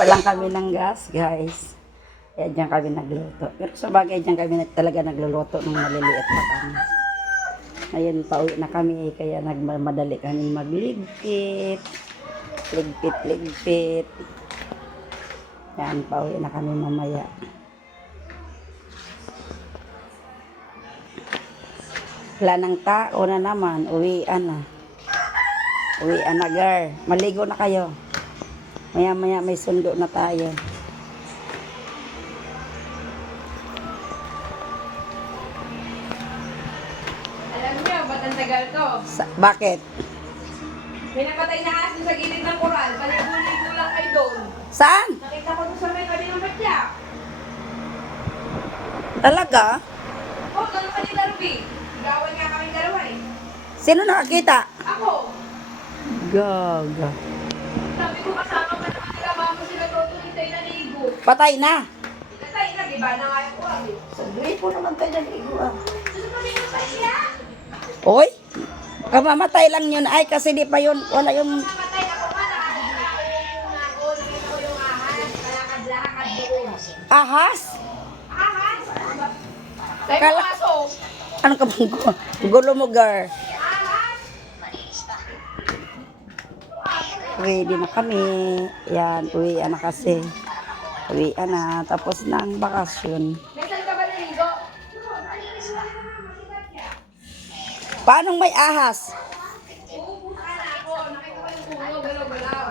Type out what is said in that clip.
Walang kami ng gas, guys. Kaya dyan kami nagluto. Pero sa bagay dyan kami talaga nagluluto nung maliliit pa kami. Ngayon, pauwi na kami. Kaya nagmamadali kami magligpit. Ligpit. Yan, pauwi na kami mamaya. Wala ng tao na naman. Uwian na. Uwian na, girl. Maligo na kayo. Maya-maya may sundo na tayo. Alam niyo, ba't ang tagal to? Bakit? May napatay na aso sa gilid ng koral. Paligo-ligo lang kayo doon. Saan? Nakita ko doon sa may kabilang batya. Talaga? Oh, doon ka nila, Ruby. Gawin nga kaming dalawa eh. Sino nakakita? Ako. Gaga. Sabi ko kasama ka naman nila, mama sila toto hintay na ligo. Patay na. Natay na, di ba? Na nga yung koral eh. Sabi po naman tayo naligo ah. Susunod yung batya. Oy, kamamatay lang yun. Ay, kasi di pa yun, wala yung Namatay ako nga, nakakita ko yung ahas. Kalakad-lakad doon. ahas. Ahas? Sabi ko Kala- aso. Ano ka bang gulo mo, girl? Ahas? Ready na kami. Yan, uwian na kasi. Uwian na, tapos na ang bakasyon. Nasaan ka ba naligo? Paanong may ahas? Uupo ka na ako. Nakita ko yung puno, galaw-galaw.